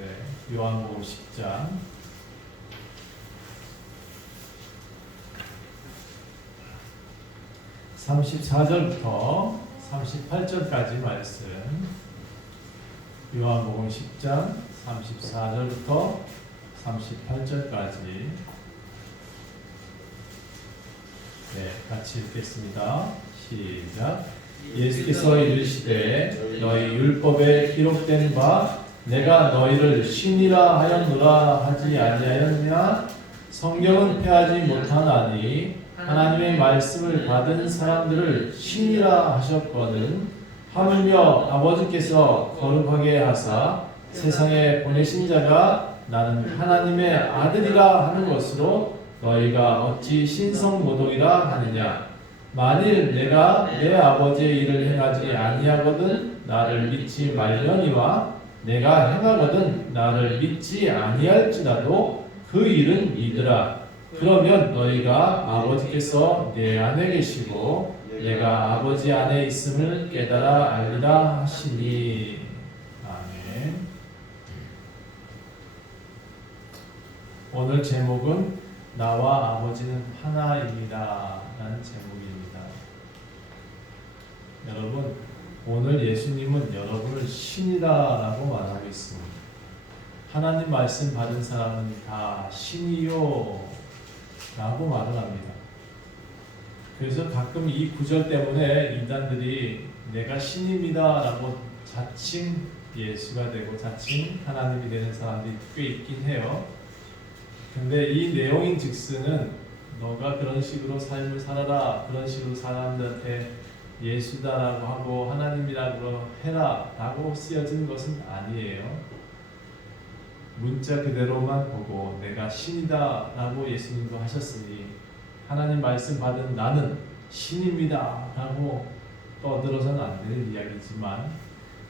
네, 요한복음 10장 34절부터 38절까지 말씀. 요한복음 10장 34절부터 38절까지 네, 같이 읽겠습니다. 시작. 예수께서 이르시되 너희 율법에 기록된 바 내가 너희를 신이라 하였노라 하지 아니하였냐? 성경은 패하지 못하나니 하나님의 말씀을 받은 사람들을 신이라 하셨거든. 하물며 아버지께서 거룩하게 하사 세상에 보내신 자가 나는 하나님의 아들이라 하는 것으로 너희가 어찌 신성모독이라 하느냐? 만일 내가 내 아버지의 일을 행하지 아니하거든 나를 믿지 말려니와 내가 행하거든 나를 믿지 아니할지라도 그 일은 믿으라. 그러면 너희가 아버지께서 내 안에 계시고 내가 아버지 안에 있음을 깨달아 알리라 하시니. 아멘. 오늘 제목은 나와 아버지는 하나입니다 라는 제목입니다. 여러분, 오늘 예수님은 여러분을 신이다라고 말하고 있습니다. 하나님 말씀 받은 사람은 다 신이요 라고 말을 합니다. 그래서 가끔 이 구절 때문에 이단들이 내가 신입니다 라고 자칭 예수가 되고 자칭 하나님이 되는 사람들이 꽤 있긴 해요. 근데 이 내용인 즉슨은 너가 그런 식으로 삶을 살아라, 그런 식으로 사람들한테 예수다라고 하고 하나님이라고 해라 라고 쓰여진 것은 아니에요. 문자 그대로만 보고 내가 신이다 라고 예수님도 하셨으니 하나님 말씀 받은 나는 신입니다 라고 떠들어서는 안 되는 이야기지만,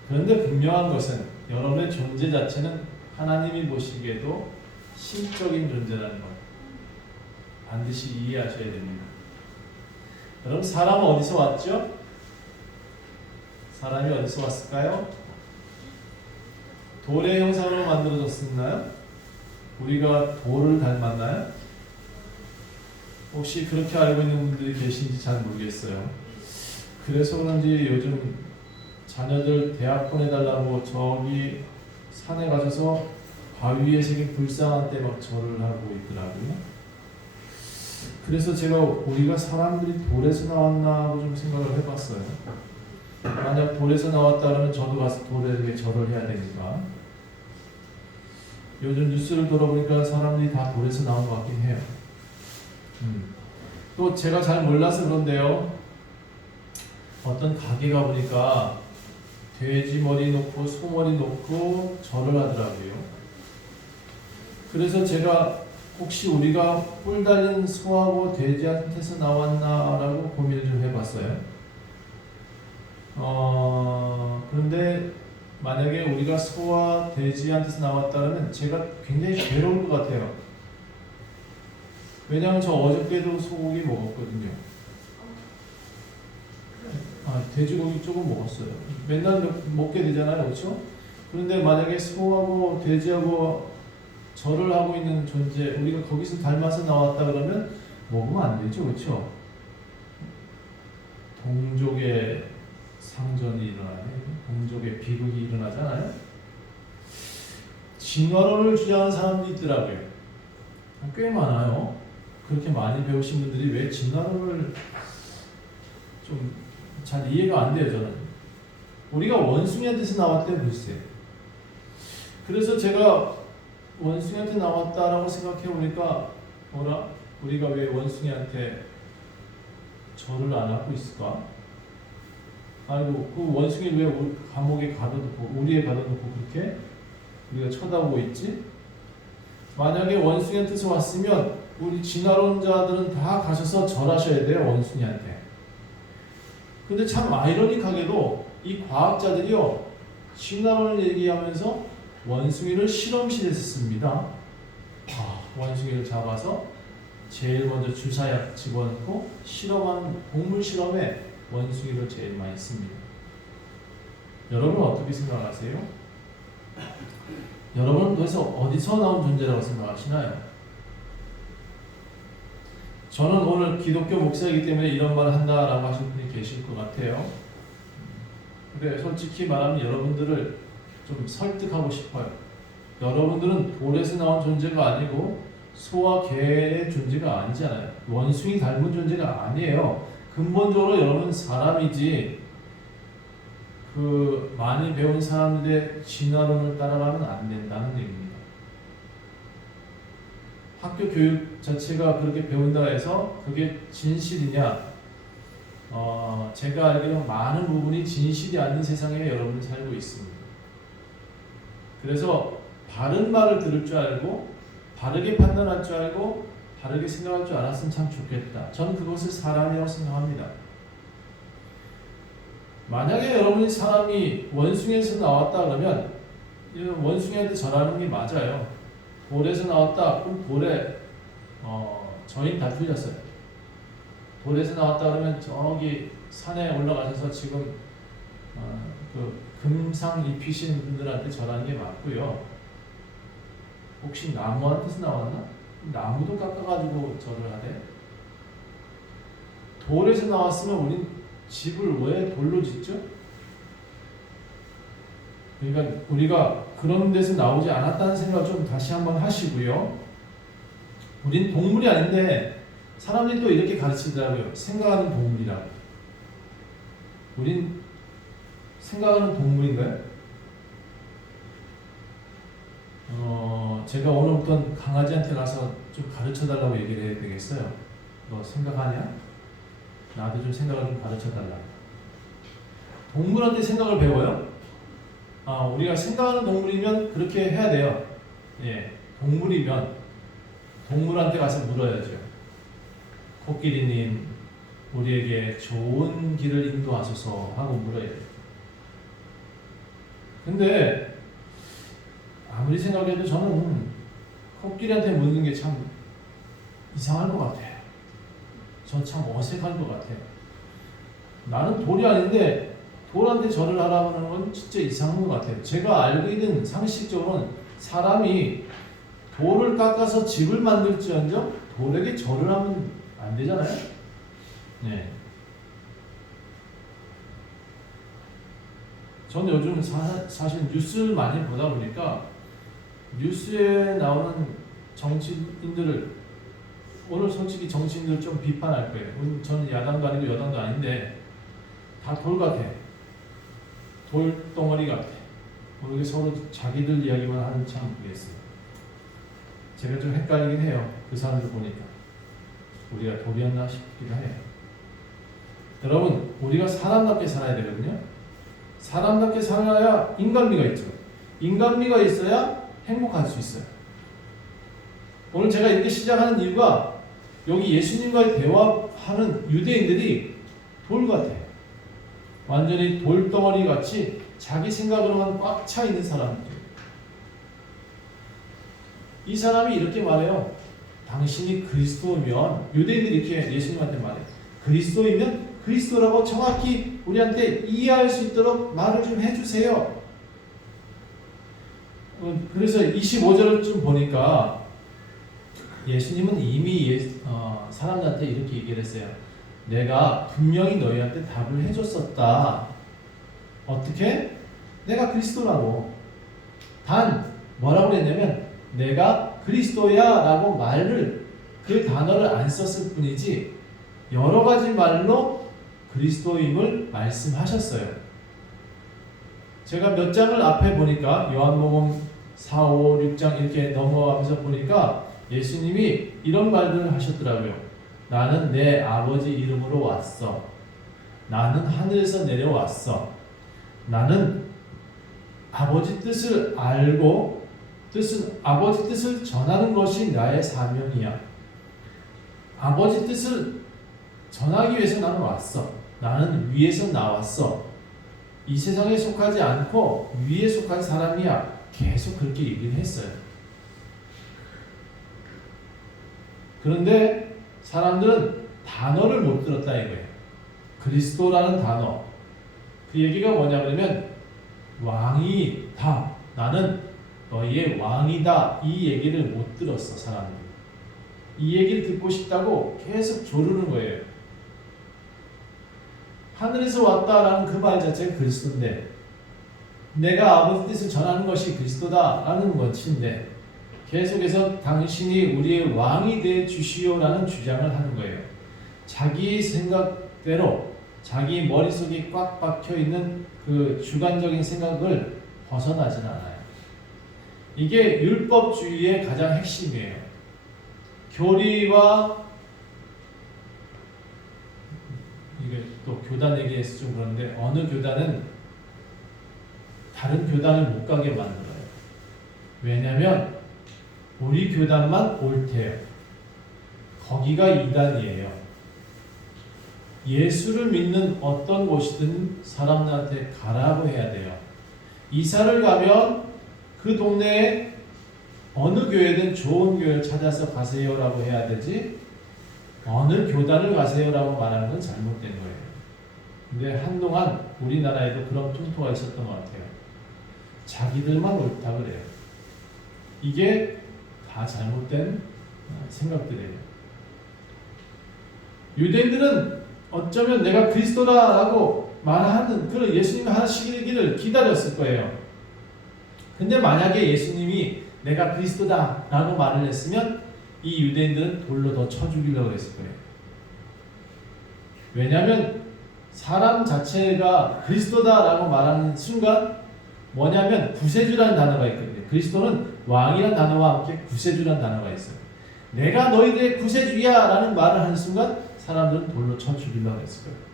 그런데 분명한 것은 여러분의 존재 자체는 하나님이 보시기에도 신적인 존재라는 것 반드시 이해하셔야 됩니다. 여러분, 사람은 어디서 왔죠? 사람이 어디서 왔을까요? 돌의 형상으로 만들어졌나요? 우리가 돌을 닮았나요? 혹시 그렇게 알고 있는 분들이 계신지 잘 모르겠어요. 그래서 그런지 요즘 자녀들 대학 보내달라고 저기 산에 가셔서 바위 위에 새긴 불상한 때 막 절을 하고 있더라고요. 그래서 제가 우리가 사람들이 돌에서 나왔나 하고 좀 생각을 해봤어요. 만약 돌에서 나왔다 그러면 저도 가서 돌에 절을 해야 되니까. 요즘 뉴스를 들어보니까 사람들이 다 돌에서 나온 것 같긴 해요. 또 제가 잘 몰라서 그런데요, 어떤 가게 가보니까 돼지 머리 놓고 소 머리 놓고 절을 하더라고요. 그래서 제가 혹시 우리가 뿔 달린 소하고 돼지한테서 나왔나라고 고민을 좀 해봤어요. 그런데 만약에 우리가 소와 돼지한테서 나왔다면 제가 굉장히 괴로울 것 같아요. 왜냐하면 저 어저께도 소고기 먹었거든요. 돼지고기 조금 먹었어요. 맨날 먹게 되잖아요, 그렇죠? 그런데 만약에 소하고 돼지하고 절을 하고 있는 존재, 우리가 거기서 닮아서 나왔다 그러면 먹으면 안 되죠, 그렇죠? 동족의 상전이 일어나네. 동족의 비극이 일어나잖아요. 진화론을 주장하는 사람도 있더라고요. 꽤 많아요. 그렇게 많이 배우신 분들이 왜 진화론을 좀 잘 이해가 안 돼요, 저는. 우리가 원숭이한테서 나왔대, 글쎄. 그래서 제가 원숭이한테 나왔다라고 생각해 보니까, 우리가 왜 원숭이한테 절을 안 하고 있을까? 아이고, 그 원숭이 왜 감옥에 가둬놓고, 우리에 가둬놓고 그렇게 우리가 쳐다보고 있지? 만약에 원숭이한테서 왔으면 우리 진화론자들은 다 가셔서 절하셔야 돼요, 원숭이한테. 근데 참 아이러니하게도 이 과학자들이요, 진화론을 얘기하면서 원숭이를 실험실에서 씁니다. 원숭이를 잡아서 제일 먼저 주사약 집어넣고 실험한 동물 실험에 원숭이를 제일 많이 씁니다. 여러분 어떻게 생각하세요? 여러분은 도대체 어디서 나온 존재라고 생각하시나요? 저는 오늘 기독교 목사이기 때문에 이런 말을 한다라고 하시는 분이 계실 것 같아요. 근데 솔직히 말하면 여러분들을 좀 설득하고 싶어요. 여러분들은 돌에서 나온 존재가 아니고 소와 개의 존재가 아니잖아요. 원숭이 닮은 존재가 아니에요. 근본적으로 여러분은 사람이지 그 많이 배운 사람들의 진화론을 따라가면 안 된다는 얘기입니다. 학교 교육 자체가 그렇게 배운다 해서 그게 진실이냐? 제가 알기로 많은 부분이 진실이 아닌 세상에 여러분이 살고 있습니다. 그래서 바른 말을 들을 줄 알고 바르게 판단할 줄 알고 바르게 생각할 줄 알았으면 참 좋겠다. 저는 그것을 사람이라고 생각합니다. 만약에 여러분이 사람이 원숭이에서 나왔다 그러면 원숭이한테 절하는 게 맞아요. 돌에서 나왔다 그럼 돌에 저희는 다 틀렸어요. 돌에서 나왔다 그러면 저기 산에 올라가셔서 지금 그 금상 입히신 분들한테 절하는 게 맞고요. 혹시 나무한테서 나왔나? 나무도 깎아가지고 절을 하대. 돌에서 나왔으면 우린 집을 왜 돌로 짓죠? 그러니까 우리가 그런 데서 나오지 않았다는 생각을 좀 다시 한번 하시고요. 우린 동물이 아닌데 사람들이 또 이렇게 가르치더라고요. 생각하는 동물이라고. 우린 생각하는 동물인가요? 제가 오늘부터 강아지한테 가서 좀 가르쳐달라고 얘기를 해야 되겠어요. 너 생각하냐? 나도 좀 생각을 좀 가르쳐달라. 동물한테 생각을 배워요? 우리가 생각하는 동물이면 그렇게 해야 돼요. 예, 동물이면 동물한테 가서 물어야죠. 코끼리님, 우리에게 좋은 길을 인도하소서 하고 물어야 돼요. 근데 아무리 생각해도 저는 코끼리한테 묻는 게 참 이상할 것 같아요. 전 참 어색할 것 같아요. 나는 돌이 아닌데 돌한테 절을 하라고 하는 건 진짜 이상한 것 같아요. 제가 알고 있는 상식적으로는 사람이 돌을 깎아서 집을 만들지언정 돌에게 절을 하면 안 되잖아요. 네. 저는 요즘 사실 뉴스를 많이 보다 보니까 뉴스에 나오는 정치인들을 오늘 솔직히 정치인들 좀 비판할 거예요. 저는 야당도 아니고 여당도 아닌데 다 돌 같아. 돌덩어리 같아. 이게 서로 자기들 이야기만 하는 참 모르겠어요. 제가 좀 헷갈리긴 해요. 그 사람들 보니까 우리가 돌이었나 싶기도 해요. 여러분, 우리가 사람답게 살아야 되거든요. 사람답게 살아야 인간미가 있죠. 인간미가 있어야 행복할 수 있어요. 오늘 제가 이렇게 시작하는 이유가 여기 예수님과의 대화하는 유대인들이 돌 같아요. 완전히 돌덩어리 같이 자기 생각으로만 꽉 차 있는 사람들. 이 사람이 이렇게 말해요. 당신이 그리스도면, 유대인들이 이렇게 예수님한테 말해요. 그리스도이면 그리스도라고 정확히 우리한테 이해할 수 있도록 말을 좀 해주세요. 그래서 25절을 좀 보니까 예수님은 이미 사람들한테 이렇게 얘기를 했어요. 내가 분명히 너희한테 답을 해줬었다. 어떻게? 내가 그리스도라고. 단 뭐라고 했냐면 내가 그리스도야 라고 말을 그 단어를 안 썼을 뿐이지 여러 가지 말로 그리스도임을 말씀하셨어요. 제가 몇 장을 앞에 보니까 요한복음 4, 5, 6장 이렇게 넘어가면서 보니까 예수님이 이런 말들을 하셨더라고요. 나는 내 아버지 이름으로 왔어. 나는 하늘에서 내려왔어. 나는 아버지 뜻을 알고 아버지 뜻을 전하는 것이 나의 사명이야. 아버지 뜻을 전하기 위해서 나는 왔어. 나는 위에서 나왔어. 이 세상에 속하지 않고 위에 속한 사람이야. 계속 그렇게 얘기를 했어요. 그런데 사람들은 단어를 못 들었다 이거예요. 그리스도라는 단어. 그 얘기가 뭐냐 그러면 왕이 다 나는 너희의 왕이다. 이 얘기를 못 들었어, 사람들이. 이 얘기를 듣고 싶다고 계속 조르는 거예요. 하늘에서 왔다라는 그 말 자체가 그리스도인데, 내가 아버지 뜻을 전하는 것이 그리스도다라는 것인데, 계속해서 당신이 우리의 왕이 되 주시오라는 주장을 하는 거예요. 자기 생각대로 자기 머릿속에 꽉 박혀 있는 그 주관적인 생각을 벗어나진 않아요. 이게 율법주의의 가장 핵심이에요. 교리와, 이게 또 교단 얘기해서 좀 그런데, 어느 교단은 다른 교단을 못 가게 만들어요. 왜냐하면 우리 교단만 옳대요. 거기가 이단이에요. 예수를 믿는 어떤 곳이든 사람들한테 가라고 해야 돼요. 이사를 가면 그 동네에 어느 교회든 좋은 교회를 찾아서 가세요라고 해야 되지, 어느 교단을 가세요라고 말하는 건 잘못된 거예요. 근데 한동안 우리나라에도 그런 풍토가 있었던 것 같아요. 자기들만 옳다 그래요. 이게 다 잘못된 생각들이에요. 유대인들은 어쩌면 내가 그리스도다라고 말하는 그런 예수님이 하시기를 기다렸을 거예요. 근데 만약에 예수님이 내가 그리스도다라고 말을 했으면 이 유대인들은 돌로 더 쳐 죽이려고 했을 거예요. 왜냐하면 사람 자체가 그리스도다라고 말하는 순간 뭐냐면 구세주라는 단어가 있거든요. 그리스도는 왕이라는 단어와 함께 구세주라는 단어가 있어요. 내가 너희들의 구세주야 라는 말을 하는 순간 사람들은 돌로 쳐 죽이려고 했을 거예요.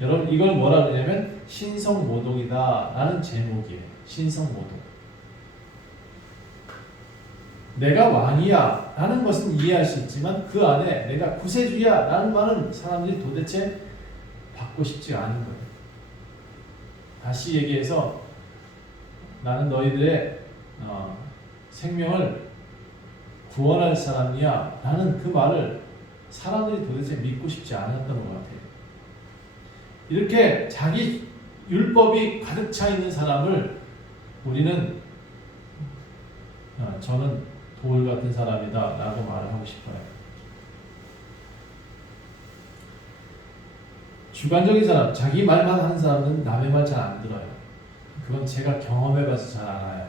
여러분, 이걸 뭐라 그러냐면 신성모독이다 라는 제목이에요. 신성모독. 내가 왕이야 라는 것은 이해할 수 있지만 그 안에 내가 구세주야 라는 말은 사람들이 도대체 받고 싶지 않은 거예요. 다시 얘기해서 나는 너희들의 생명을 구원할 사람이야 라는 그 말을 사람들이 도대체 믿고 싶지 않았던 것 같아요. 이렇게 자기 율법이 가득 차 있는 사람을 우리는 저는 돌 같은 사람이다 라고 말을 하고 싶어요. 주관적인 사람, 자기 말만 하는 사람은 남의 말 잘 안 들어요. 그건 제가 경험해봐서 잘 알아요.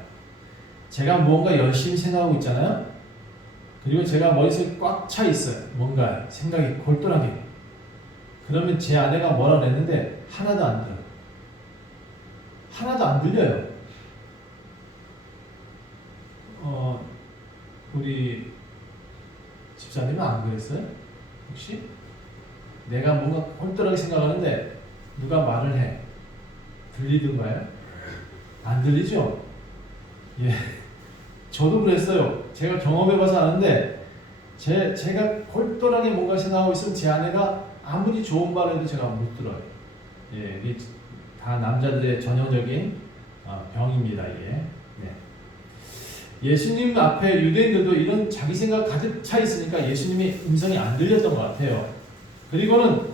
제가 무언가 열심히 생각하고 있잖아요. 그리고 제가 머릿속에 꽉 차 있어요. 뭔가 생각이 골똘하게. 그러면 제 아내가 뭐라 그랬는데 하나도 안 들어요. 하나도 안 들려요. 우리 집사님은 안 그랬어요? 혹시? 내가 뭔가 홀똘하게 생각하는데 누가 말을 해. 들리던가요? 안 들리죠? 예. 저도 그랬어요. 제가 경험해봐서 아는데 제가 홀똘하게 뭔가 생각하고 있으면 제 아내가 아무리 좋은 말을 해도 제가 못 들어요. 예, 이게 다 남자들의 전형적인 병입니다. 예. 네. 예수님 앞에 유대인들도 이런 자기 생각 가득 차 있으니까 예수님의 음성이 안 들렸던 것 같아요. 그리고는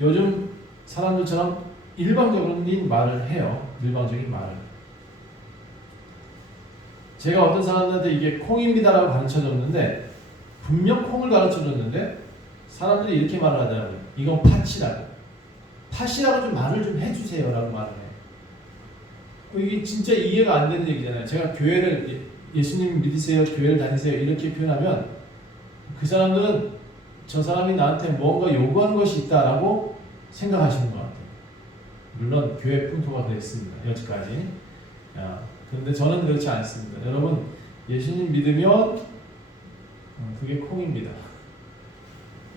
요즘 사람들처럼 일방적인 말을 해요. 일방적인 말을. 제가 어떤 사람들한테 이게 콩입니다라고 가르쳐줬는데 분명 콩을 가르쳐줬는데 사람들이 이렇게 말을 하더라고요. 이건 팥이라고. 팥이라고 좀 말을 좀 해주세요 라고 말을 해요. 이게 진짜 이해가 안 되는 얘기잖아요. 제가 교회를 예수님 믿으세요, 교회를 다니세요 이렇게 표현하면 그 사람들은 저 사람이 나한테 뭔가 요구하는 것이 있다라고 생각하시는 것 같아요. 물론 교회 풍토가 그랬습니다. 여기까지. 그런데 저는 그렇지 않습니다. 여러분, 예수님 믿으면 그게 콩입니다.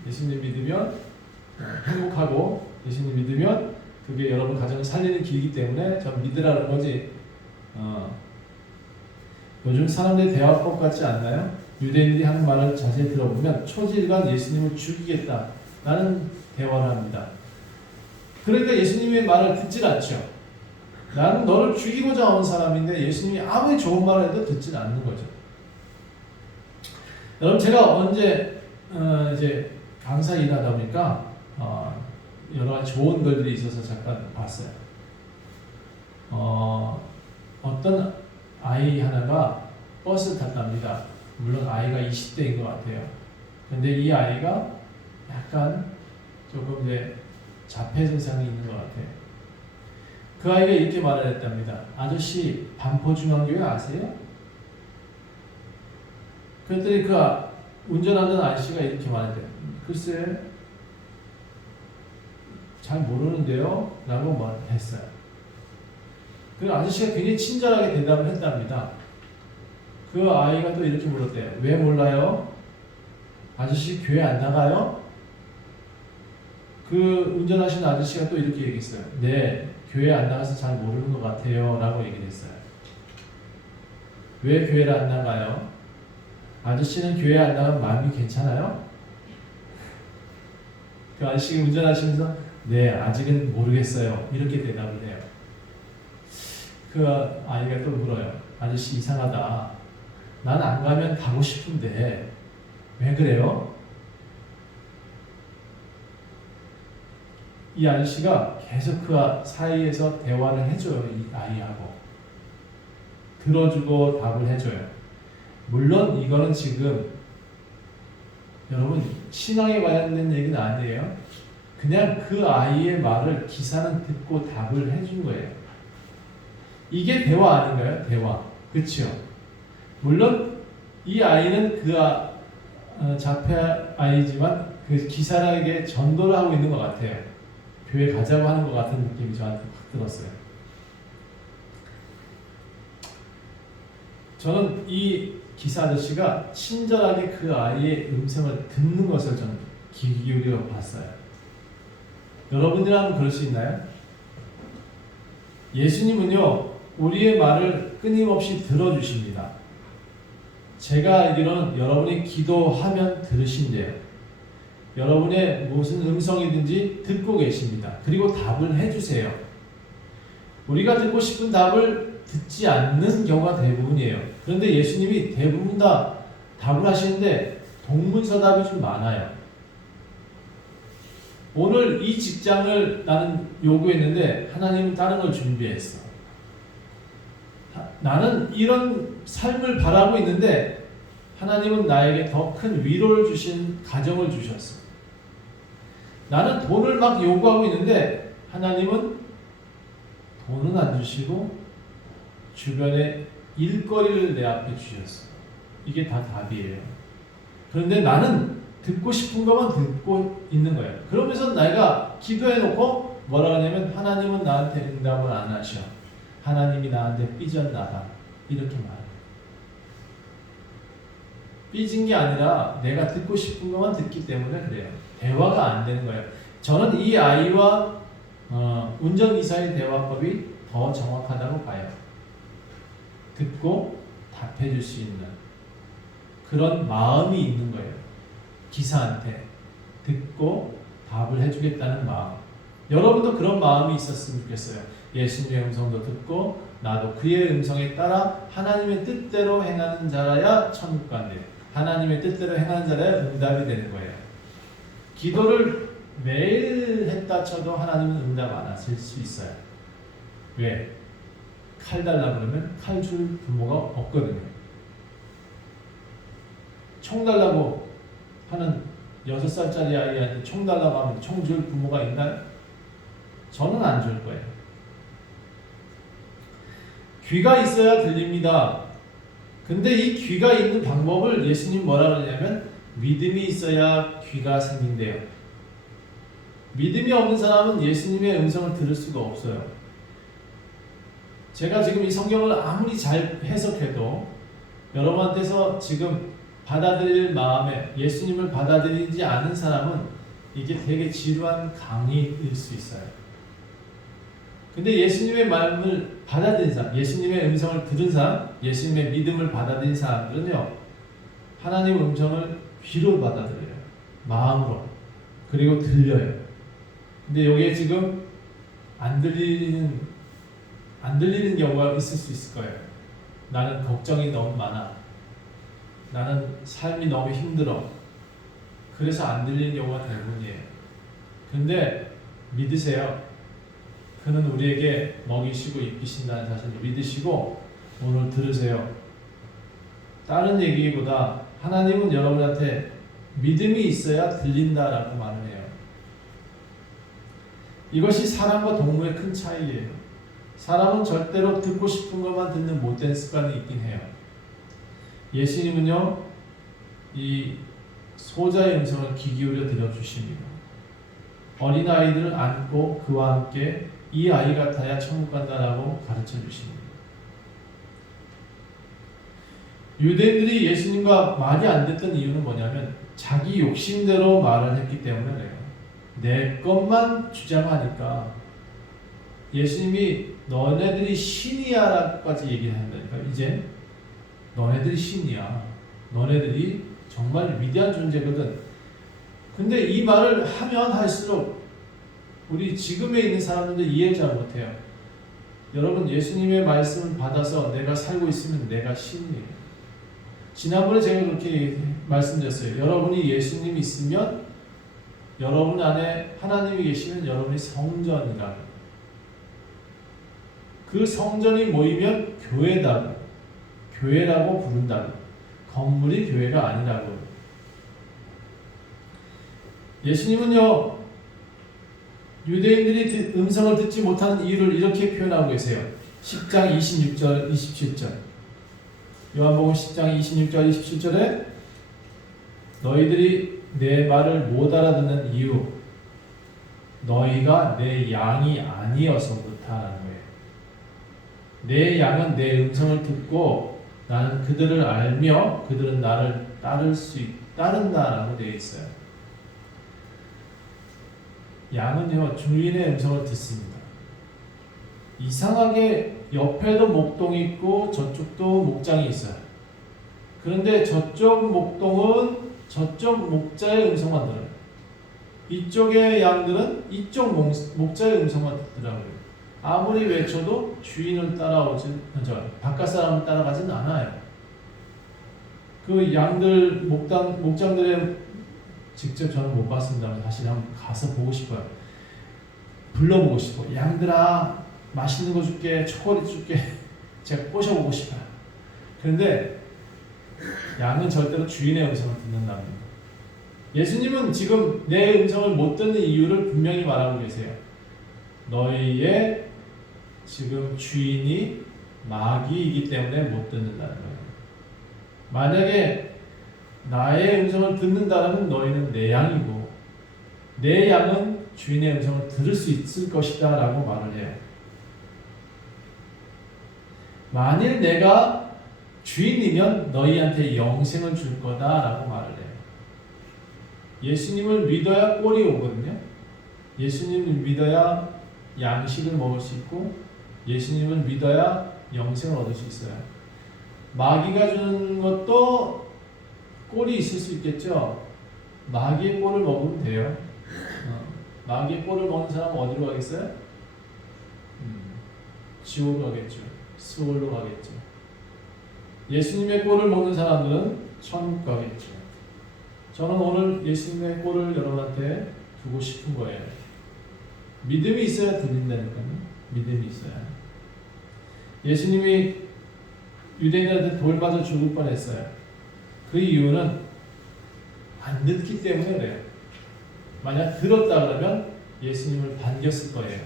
예수님 믿으면 행복하고 예수님 믿으면 그게 여러분 가정을 살리는 길이기 때문에 전 믿으라는 거지. 요즘 사람들의 대화법 같지 않나요? 유대인들이 하는 말을 자세히 들어보면 초지일관 예수님을 죽이겠다라는 대화를 합니다. 그러니까 예수님의 말을 듣질 않죠. 나는 너를 죽이고자 온 사람인데 예수님이 아무리 좋은 말을 해도 듣질 않는 거죠. 여러분, 제가 언제 이제 강사 일하다 보니까 여러 가지 좋은 글들이 있어서 잠깐 봤어요. 어떤 아이 하나가 버스를 탔답니다. 물론 아이가 20대인 것 같아요. 근데 이 아이가 약간 조금 이제 자폐 증상이 있는 것 같아요. 그 아이가 이렇게 말을 했답니다. 아저씨 반포중앙교회 아세요? 그랬더니 그 운전하던 아저씨가 이렇게 말했대요. 글쎄 잘 모르는데요? 라고 말했어요. 그 아저씨가 굉장히 친절하게 대답을 했답니다. 그 아이가 또 이렇게 물었대요. 왜 몰라요? 아저씨 교회 안 나가요? 그 운전하시는 아저씨가 또 이렇게 얘기했어요. 네, 교회 안 나가서 잘 모르는 것 같아요. 라고 얘기를 했어요. 왜 교회를 안 나가요? 아저씨는 교회 안 나가면 마음이 괜찮아요? 그 아저씨가 운전하시면서 네, 아직은 모르겠어요. 이렇게 대답을 해요. 그 아이가 또 물어요. 아저씨 이상하다. 난 안 가면 가고 싶은데 왜 그래요? 이 아저씨가 계속 그 사이에서 대화를 해줘요. 이 아이하고. 들어주고 답을 해줘요. 물론 이거는 지금 여러분 신앙에 관련된 얘기는 아니에요. 그냥 그 아이의 말을 기사는 듣고 답을 해준 거예요. 이게 대화 아닌가요? 대화. 그렇죠? 물론 이 아이는 그 자폐 아이지만 그 기사에게 전도를 하고 있는 것 같아요. 교회 가자고 하는 것 같은 느낌이 저한테 확 들었어요. 저는 이 기사 아저씨가 친절하게 그 아이의 음성을 듣는 것을 저는 귀 기울여 봤어요. 여러분들은 그럴 수 있나요? 예수님은요, 우리의 말을 끊임없이 들어주십니다. 제가 알기로는 여러분이 기도하면 들으신대요. 여러분의 무슨 음성이든지 듣고 계십니다. 그리고 답을 해주세요. 우리가 듣고 싶은 답을 듣지 않는 경우가 대부분이에요. 그런데 예수님이 대부분 다 답을 하시는데 동문서답이 좀 많아요. 오늘 이 직장을 나는 요구했는데 하나님은 다른 걸 준비했어. 나는 이런 삶을 바라고 있는데 하나님은 나에게 더 큰 위로를 주신 가정을 주셨어. 나는 돈을 막 요구하고 있는데 하나님은 돈은 안 주시고 주변에 일거리를 내 앞에 주셨어. 이게 다 답이에요. 그런데 나는 듣고 싶은 것만 듣고 있는 거예요. 그러면서 내가 기도해놓고 뭐라 하냐면 하나님은 나한테 응답을 안 하셔. 하나님이 나한테 삐졌나봐. 이렇게 말해요. 삐진 게 아니라 내가 듣고 싶은 것만 듣기 때문에 그래요. 대화가 안 되는 거예요. 저는 이 아이와 운전기사의 대화법이 더 정확하다고 봐요. 듣고 답해 줄 수 있는 그런 마음이 있는 거예요. 기사한테 듣고 답을 해주겠다는 마음. 여러분도 그런 마음이 있었으면 좋겠어요. 예수님의 음성도 듣고 나도 그의 음성에 따라 하나님의 뜻대로 행하는 자라야 천국 간대요. 하나님의 뜻대로 행하는 자라야 응답이 되는 거예요. 기도를 매일 했다 쳐도 하나님은 응답 안 하실 수 있어요. 왜? 칼 달라 그러면 칼 줄 부모가 없거든요. 총 달라고 하는 6살짜리 아이한테 총 달라고 하면 총 줄 부모가 있나요? 저는 안 줄 거예요. 귀가 있어야 들립니다. 근데 이 귀가 있는 방법을 예수님 뭐라 그러냐면 믿음이 있어야 귀가 생긴대요. 믿음이 없는 사람은 예수님의 음성을 들을 수가 없어요. 제가 지금 이 성경을 아무리 잘 해석해도 여러분한테서 지금 받아들일 마음에 예수님을 받아들이지 않은 사람은 이게 되게 지루한 강의일 수 있어요. 근데 예수님의 마음을 받아들인 사람, 예수님의 음성을 들은 사람, 예수님의 믿음을 받아들인 사람들은요, 하나님의 음성을 귀로 받아들여요. 마음으로. 그리고 들려요. 근데 여기에 지금 안 들리는 경우가 있을 수 있을 거예요. 나는 걱정이 너무 많아. 나는 삶이 너무 힘들어. 그래서 안 들리는 경우가 대부분이에요. 근데 믿으세요. 그는 우리에게 먹이시고 입히신다는 사실을 믿으시고 오늘 들으세요. 다른 얘기보다 하나님은 여러분한테 믿음이 있어야 들린다라고 말을 해요. 이것이 사람과 동물의 큰 차이예요. 사람은 절대로 듣고 싶은 것만 듣는 못된 습관이 있긴 해요. 예수님은요, 이 소자의 음성을 귀 기울여 들어주십니다. 어린아이들을 안고 그와 함께 이 아이 같아야 천국 간다라고 가르쳐 주십니다. 유대인들이 예수님과 말이 안 됐던 이유는 뭐냐면 자기 욕심대로 말을 했기 때문에 그래요. 내 것만 주장하니까 예수님이 너네들이 신이야 라고까지 얘기를 한다니까. 이제 너네들이 신이야. 너네들이 정말 위대한 존재거든. 근데 이 말을 하면 할수록 우리 지금에 있는 사람들은 이해 잘 못해요. 여러분, 예수님의 말씀을 받아서 내가 살고 있으면 내가 신이에요. 지난번에 제가 그렇게 말씀드렸어요. 여러분이 예수님이 있으면 여러분 안에 하나님이 계시면 여러분이 성전이라고. 그 성전이 모이면 교회다고. 교회라고 부른다고. 건물이 교회가 아니라고. 예수님은요, 유대인들이 음성을 듣지 못하는 이유를 이렇게 표현하고 계세요. 10장 26절, 27절. 요한복음 10장 26절, 27절에 너희들이 내 말을 못 알아듣는 이유, 너희가 내 양이 아니어서 그렇다는 거예요. 내 양은 내 음성을 듣고 나는 그들을 알며 그들은 나를 따른다라고 되어 있어요. 양은요, 주인의 음성을 듣습니다. 이상하게 옆에도 목동이 있고 저쪽도 목장이 있어요. 그런데 저쪽 목동은 저쪽 목자의 음성만 들어요. 이쪽의 양들은 이쪽 목자의 음성만 듣더라고요. 아무리 외쳐도 주인을 바깥 사람을 따라가진 않아요. 그 양들, 목장들의 직접 저는 못 봤습니다만 사실 한번 가서 보고 싶어요. 불러보고 싶어요. 양들아, 맛있는 거 줄게, 초콜릿 줄게. 제가 꼬셔보고 싶어요. 그런데 양은 절대로 주인의 음성을 듣는답니다. 예수님은 지금 내 음성을 못 듣는 이유를 분명히 말하고 계세요. 너희의 지금 주인이 마귀이기 때문에 못 듣는다는 거예요. 만약에 나의 음성을 듣는다면 너희는 내 양이고 내 양은 주인의 음성을 들을 수 있을 것이다 라고 말을 해요. 만일 내가 주인이면 너희한테 영생을 줄 거다 라고 말을 해요. 예수님을 믿어야 꼴이 오거든요. 예수님을 믿어야 양식을 먹을 수 있고 예수님을 믿어야 영생을 얻을 수 있어요. 마귀가 주는 것도 꼴이 있을 수 있겠죠. 마귀의 꼴을 먹으면 돼요. 마귀의 꼴을 먹는 사람은 어디로 가겠어요? 지옥으로 가겠죠. 수월로 가겠죠. 예수님의 꼴을 먹는 사람들은 천국 가겠죠. 저는 오늘 예수님의 꼴을 여러분한테 두고 싶은 거예요. 믿음이 있어야 들린다니까요. 믿음이 있어야. 예수님이 유대인들한테 돌 맞아 죽을 뻔했어요. 그 이유는 안 듣기 때문에 그래요. 만약 들었다 그러면 예수님을 반겼을 거예요.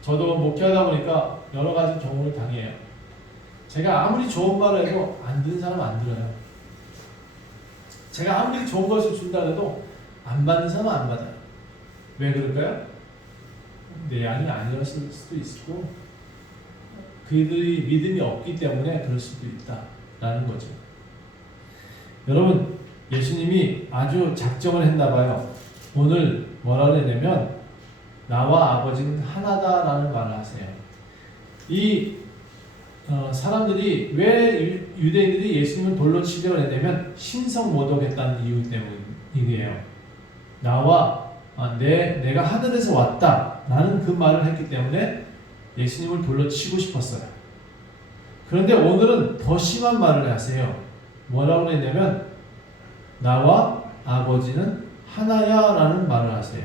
저도 목회하다 보니까 여러 가지 경험을 당해요. 제가 아무리 좋은 말을 해도 안 듣는 사람은 안 들어요. 제가 아무리 좋은 것을 준다 해도 안 받는 사람은 안 받아요. 왜 그럴까요? 내 양이 아니었을 수도 있고 그들이 믿음이 없기 때문에 그럴 수도 있다라는 거죠. 여러분, 예수님이 아주 작정을 했나 봐요. 오늘 뭐라고 했냐면 나와 아버지는 하나다라는 말을 하세요. 이 사람들이 왜 유대인들이 예수님을 돌로 치려고 했냐면 신성모독했다는 이유 때문이에요. 내가 하늘에서 왔다라는 그 말을 했기 때문에 예수님을 돌로 치고 싶었어요. 그런데 오늘은 더 심한 말을 하세요. 뭐라고 했냐면 나와 아버지는 하나야 라는 말을 하세요.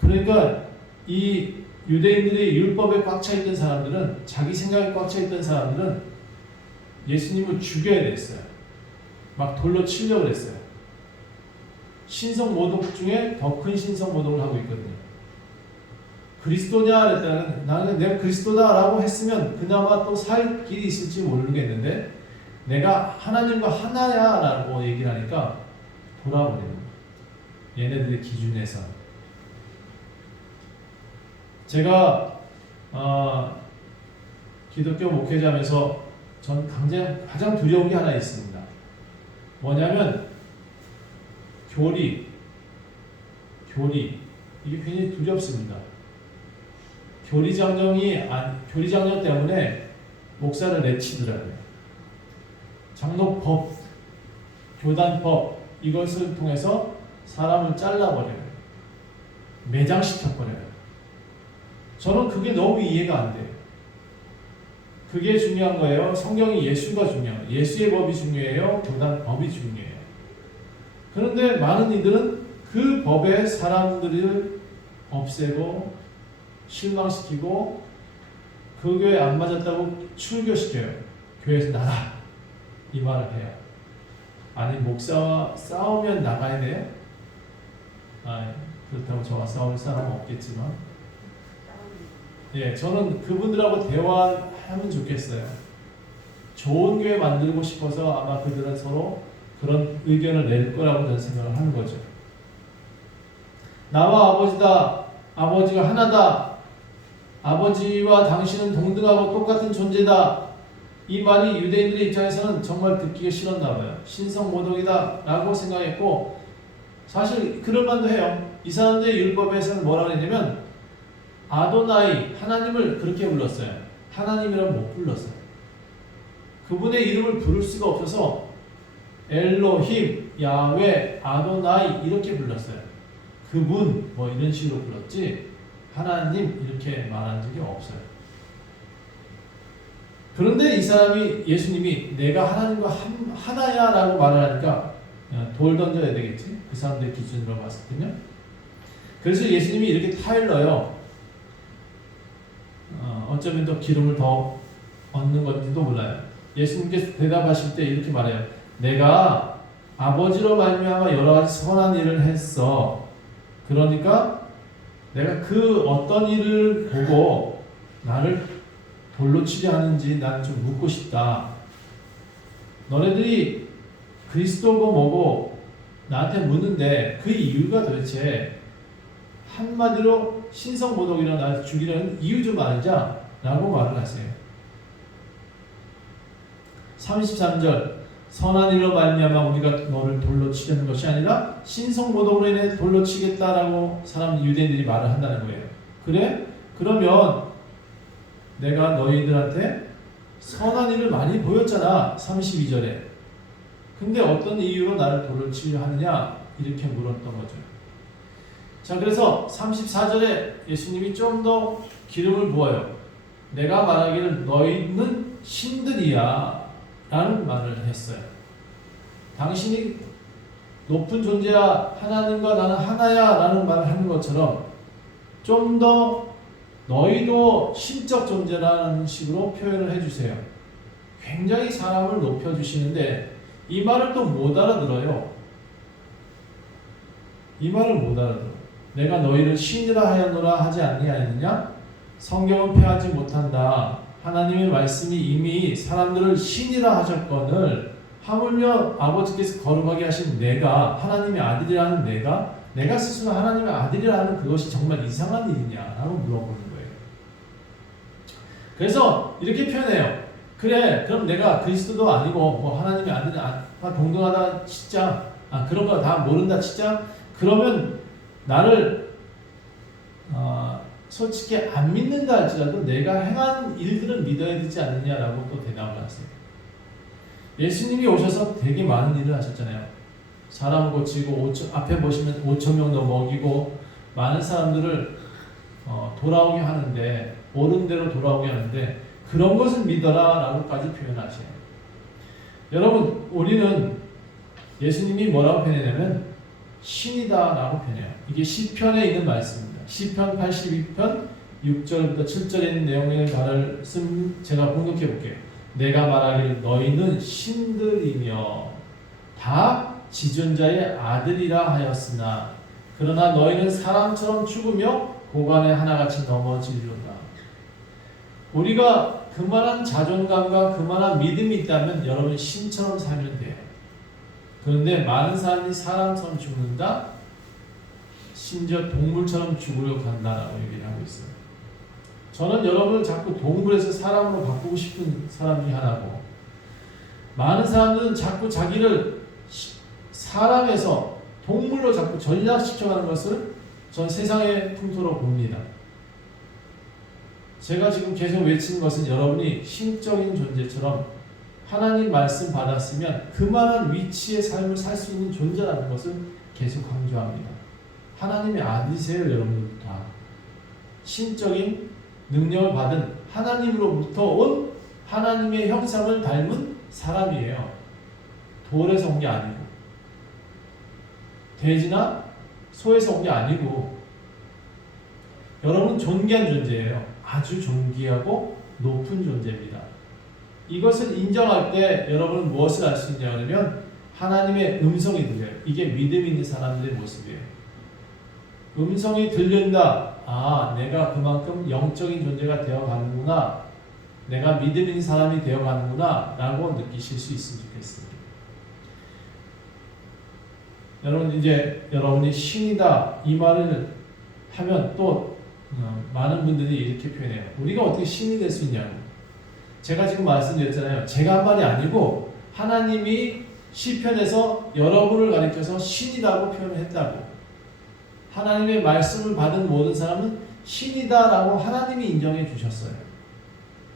그러니까 이 유대인들이 율법에 꽉 차 있던 사람들은, 자기 생각에 꽉 차 있던 사람들은 예수님을 죽여야 됐어요. 막 돌로 치려고 했어요. 신성모독 중에 더 큰 신성모독을 하고 있거든요. 그리스도냐 그랬다는, 나는 내가 그리스도다라고 했으면 그나마 또 살 길이 있을지 모르겠는데 내가 하나님과 하나야라고 얘기를 하니까 돌아버리는 거예요. 얘네들의 기준에서. 제가 기독교 목회자면서 전 가장 두려운 게 하나 있습니다. 뭐냐면 교리 이게 굉장히 두렵습니다. 교리 장정 때문에 목사를 내치더라고요. 장로법, 교단법 이것을 통해서 사람을 잘라버려요. 매장시켜버려요. 저는 그게 너무 이해가 안 돼요. 그게 중요한 거예요. 성경이 예수가 중요해요. 예수의 법이 중요해요. 교단 법이 중요해요. 그런데 많은 이들은 그 법에 사람들을 없애고 실망시키고 그 교회 안 맞았다고 출교시켜요. 교회에서 나가 이 말을 해요. 아니 목사와 싸우면 나가야 돼요? 그렇다고 저와 싸울 사람은 없겠지만 저는 그분들하고 대화하면 좋겠어요. 좋은 교회 만들고 싶어서 아마 그들은 서로 그런 의견을 낼 거라고 저는 생각을 하는 거죠. 나와 아버지다. 아버지가 하나다. 아버지와 당신은 동등하고 똑같은 존재다. 이 말이 유대인들의 입장에서는 정말 듣기가 싫었나 봐요. 신성모독이다 라고 생각했고 사실 그럴 만도 해요. 이 사람들의 율법에서는 뭐라고 했냐면 아도나이, 하나님을 그렇게 불렀어요. 하나님이라고 못 불렀어요. 그분의 이름을 부를 수가 없어서 엘로힘, 야훼, 아도나이 이렇게 불렀어요. 그분 뭐 이런 식으로 불렀지 하나님 이렇게 말한 적이 없어요. 그런데 이 사람이 예수님이 내가 하나님과 하나야 라고 말을 하니까 돌 던져야 되겠지. 그 사람들 기준으로 봤을 때는. 그래서 예수님이 이렇게 타일러요. 어쩌면 더 기름을 더 얻는 건지도 몰라요. 예수님께서 대답하실 때 이렇게 말해요. 내가 아버지로 말미암아 여러 가지 선한 일을 했어. 그러니까 내가 그 어떤 일을 보고 나를 돌로 치려 하는지 난 좀 묻고 싶다. 너네들이 그리스도고 뭐고 나한테 묻는데 그 이유가 도대체 한마디로 신성모독이라 나를 죽이려는 이유 좀 알자 라고 말을 하세요. 33절 선한 일로 말미암아 우리가 너를 돌로 치려는 것이 아니라 신성모독으로 인해 돌로 치겠다라고 유대인들이 말을 한다는 거예요. 그래? 그러면 내가 너희들한테 선한 일을 많이 보였잖아. 32절에. 근데 어떤 이유로 나를 돌로 치려 하느냐? 이렇게 물었던 거죠. 자, 그래서 34절에 예수님이 좀 더 기름을 부어요. 내가 말하기를 너희는 신들이야 라는 말을 했어요. 당신이 높은 존재야, 하나님과 나는 하나야 라는 말을 하는 것처럼 좀 더 너희도 신적 존재라는 식으로 표현을 해주세요. 굉장히 사람을 높여주시는데 이 말을 또 못 알아들어요. 이 말을 못 알아들어요. 내가 너희를 신이라 하였노라 하지 아니하였느냐? 성경은 폐하지 못한다. 하나님의 말씀이 이미 사람들을 신이라 하셨거늘 하물며 아버지께서 거룩하게 하신 내가 하나님의 아들이라는 내가 스스로 하나님의 아들이라는 그것이 정말 이상한 일이냐라고 물어보는 거예요. 그래서 이렇게 표현해요. 그래, 그럼 내가 그리스도도 아니고 뭐 하나님의 아들이 동등하다 치자. 그런 거 다 모른다 치자. 그러면 나를 솔직히 안 믿는다 할지라도 내가 행한 일들은 믿어야 되지 않느냐라고 또 대답을 하세요. 예수님이 오셔서 되게 많은 일을 하셨잖아요. 사람 고치고 앞에 보시면 5,000명도 먹이고 많은 사람들을 돌아오게 하는데 옳은 대로 돌아오게 하는데 그런 것을 믿어라 라고까지 표현하셔요. 여러분 우리는 예수님이 뭐라고 표현하냐면 신이다 라고 표현해요. 이게 시편에 있는 말씀입니다. 시편 82편 6절부터 7절에 있는 내용의 말씀 제가 공격해 볼게요. 내가 말하기를 너희는 신들이며 다 지존자의 아들이라 하였으나 그러나 너희는 사람처럼 죽으며 고관에 하나같이 넘어지리로다. 우리가 그만한 자존감과 그만한 믿음이 있다면 여러분 신처럼 살면 돼요. 그런데 많은 사람이 사람처럼 죽는다, 심지어 동물처럼 죽으려고 한다라고 얘기를 하고 있어요. 저는 여러분을 자꾸 동물에서 사람으로 바꾸고 싶은 사람 중에 하나고, 많은 사람들은 자꾸 자기를 사람에서 동물로 자꾸 전락시켜가는 것을 전 세상의 풍토로 봅니다. 제가 지금 계속 외치는 것은 여러분이 신적인 존재처럼 하나님 말씀 받았으면 그만한 위치의 삶을 살 수 있는 존재라는 것을 계속 강조합니다. 하나님의 아들이세요. 여러분들 다 신적인 능력을 받은 하나님으로부터 온 하나님의 형상을 닮은 사람이에요. 돌에서 온 게 아니고 돼지나 소에서 온 게 아니고 여러분 존귀한 존재예요. 아주 존귀하고 높은 존재입니다. 이것을 인정할 때 여러분은 무엇을 알 수 있냐면 하나님의 음성이 들려요. 이게 믿음 있는 사람들의 모습이에요. 음성이 들린다. 아, 내가 그만큼 영적인 존재가 되어가는구나. 내가 믿음 있는 사람이 되어가는구나 라고 느끼실 수 있으면 좋겠습니다. 여러분 이제 여러분이 신이다 이 말을 하면 또 많은 분들이 이렇게 표현해요. 우리가 어떻게 신이 될 수 있냐고. 제가 지금 말씀드렸잖아요. 제가 한 말이 아니고 하나님이 시편에서 여러분을 가리켜서 신이라고 표현을 했다고. 하나님의 말씀을 받은 모든 사람은 신이다라고 하나님이 인정해 주셨어요.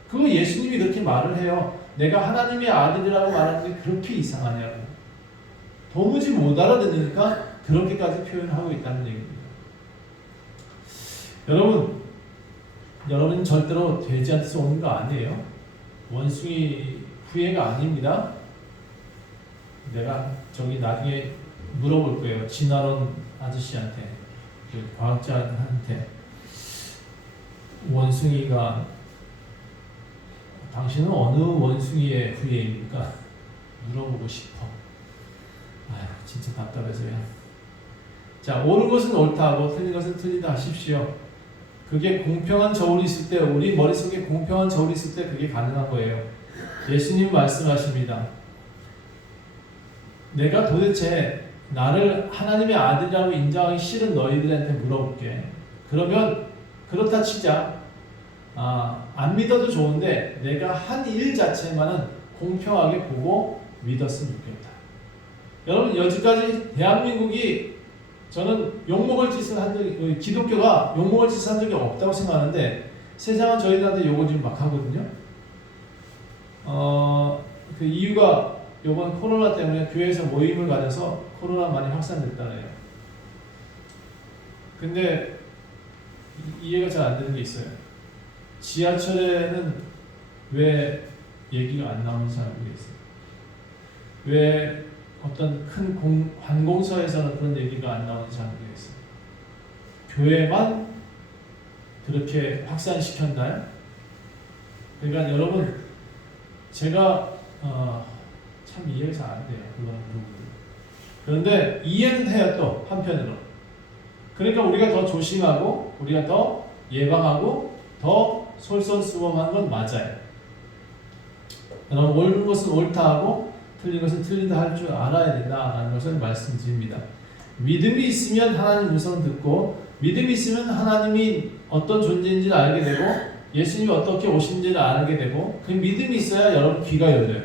그거 예수님이 그렇게 말을 해요. 내가 하나님의 아들이라고 말하는 게 그렇게 이상하냐고. 도무지 못 알아듣으니까 그렇게까지 표현하고 있다는 얘기입니다. 여러분 절대로 돼지한테서 오는 거 아니에요. 원숭이 후예가 아닙니다. 내가 저기 나중에 물어볼 거예요. 진화론 아저씨한테, 그 과학자한테, 원숭이가 당신은 어느 원숭이의 후예입니까? 물어보고 싶어. 아휴, 진짜 답답해서요. 자, 옳은 것은 옳다고 틀린 것은 틀리다 하십시오. 그게 공평한 저울이 있을 때, 우리 머릿속에 공평한 저울이 있을 때 그게 가능한 거예요. 예수님 말씀하십니다. 내가 도대체 나를 하나님의 아들이라고 인정하기 싫은 너희들한테 물어볼게. 그러면 그렇다 치자. 안 믿어도 좋은데 내가 한 일 자체만은 공평하게 보고 믿었으면 좋겠다. 여러분 여지까지 대한민국이 저는 욕먹을 짓을 한 적이, 기독교가 욕먹을 짓을 한 적이 없다고 생각하는데 세상은 저희들한테 욕을 좀 막 하거든요. 그 이유가 이번 코로나 때문에 교회에서 모임을 가져서 코로나 많이 확산됐다네요. 근데 이해가 잘 안 되는 게 있어요. 지하철에는 왜 얘기가 안 나오는지 잘 모르겠어요. 왜 어떤 큰 관공서에서는 그런 얘기가 안 나오는지 잘 모르겠어요. 교회만 그렇게 확산시켰나요? 그러니까 여러분 제가 참 이해가 잘 안 돼요. 그런 부분들. 그런데 이해는 해요. 또 한편으로. 그러니까 우리가 더 조심하고 우리가 더 예방하고 더 솔선수범하는 건 맞아요. 여러분 옳은 것은 옳다 하고 틀린 것은 틀리다 할 줄 알아야 된다라는 것을 말씀드립니다. 믿음이 있으면 하나님 음성을 듣고 믿음이 있으면 하나님이 어떤 존재인지를 알게 되고 예수님이 어떻게 오신지를 알게 되고 그 믿음이 있어야 여러분 귀가 열려요.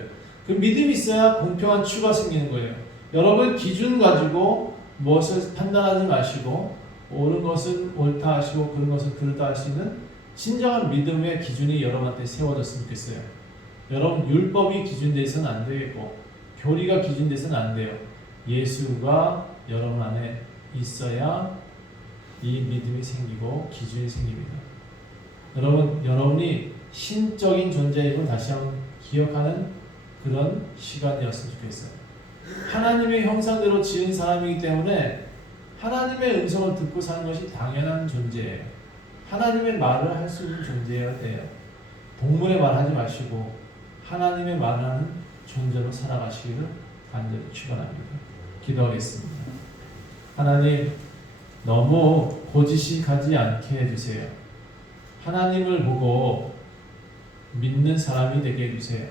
그 믿음이 있어야 공평한 추가 생기는 거예요. 여러분 기준 가지고 무엇을 판단하지 마시고 옳은 것은 옳다 하시고 그런 것은 그르다 할 수 있는 진정한 믿음의 기준이 여러분한테 세워졌으면 좋겠어요. 여러분 율법이 기준돼서는 안 되겠고 교리가 기준돼서는 안 돼요. 예수가 여러분 안에 있어야 이 믿음이 생기고 기준이 생깁니다. 여러분이 신적인 존재임을 다시 한번 기억하는 그런 시간이었으면 좋겠어요. 하나님의 형상대로 지은 사람이기 때문에 하나님의 음성을 듣고 사는 것이 당연한 존재예요. 하나님의 말을 할 수 있는 존재여야 돼요. 동물의 말 하지 마시고 하나님의 말하는 존재로 살아가시기를 간절히 축원합니다. 기도하겠습니다. 하나님, 너무 고지식하지 않게 해주세요. 하나님을 보고 믿는 사람이 되게 해주세요.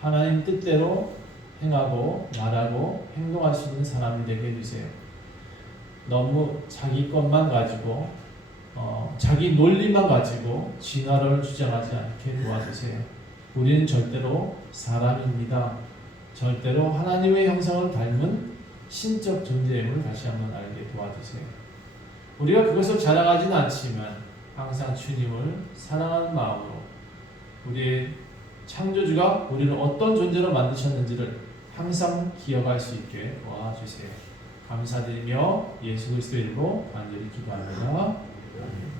하나님 뜻대로 행하고 말하고 행동할 수 있는 사람이 되게 해주세요. 너무 자기 것만 가지고 자기 논리만 가지고 진화를 주장하지 않게 도와주세요. 우리는 절대로 사람입니다. 절대로 하나님의 형상을 닮은 신적 존재임을 다시 한번 알게 도와주세요. 우리가 그것을 자랑하지는 않지만 항상 주님을 사랑하는 마음으로 우리의 창조주가 우리를 어떤 존재로 만드셨는지를 항상 기억할 수 있게 도와주세요. 감사드리며 예수 그리스도의 이름으로 간절히 기도합니다. 아멘.